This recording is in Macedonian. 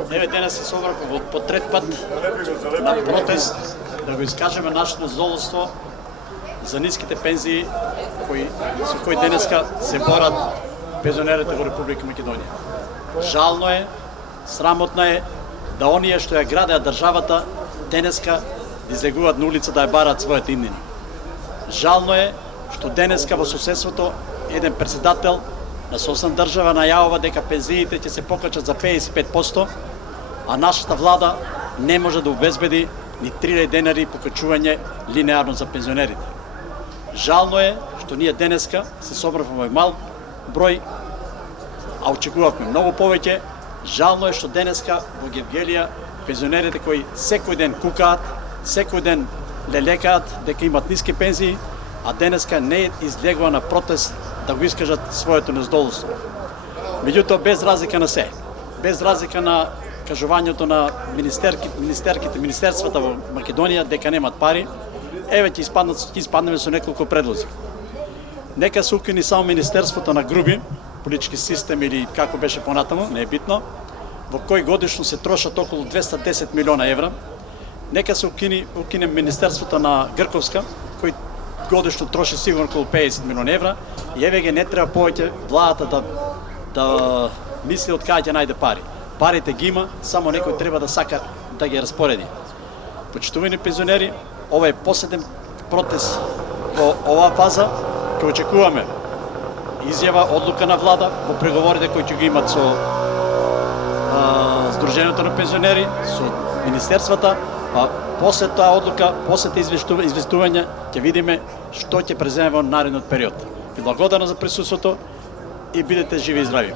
Еве денес се собравме по трет пат на протест да го изкажеме нашето задоволство за ниските пензии со кои денеска се борат пензионерите во Република Македонија. Жално е, срамотно е да оние што ја градеа државата денеска излегуваат на улица да ја бараат својата имнина. Жално е што денеска во соседството еден председател на соседна држава најавува дека пензиите ќе се покачат за 55%, а нашата влада не може да обезбеди ни 3000 денари покачување линеарно за пензионерите. Жално е што ние денеска се собравме мал број, а очекувавме многу повеќе. Жално е што денеска во Гевгелија пензионерите кои секој ден кукаат, секој ден лелекаат дека имат ниски пензии, а денеска не излегува на протест да го искажат своето незадоволство. Меѓутоа, без разлика на се, без разлика на кажувањето на министерствата во Македонија дека немат пари, еве ќе испаднеме со неколку предлози. Нека се укини само Министерството на груби, политички систем или како беше понатаму, не е битно, во кој годишно се трошат околу 210 милиона евра. Нека се укине Министерството на Грковска, кој годишно троши сигурно околу 50 милиона евра, и еве не треба повеќе владата да мисли од кај ќе најде пари. Парите ги има, само некој треба да сака да ги распореди. Почитувани пензионери, ова е последен протест во оваа фаза. Ќе очекуваме изјава, одлука на влада во преговорите кои ќе ги имат со Сдруженијето на пензионери, со министерствата, а после таа одлука, после таа известување, ќе видиме што ќе преземе во наредниот период. Ви благодарам за присуството и бидете живи и здрави.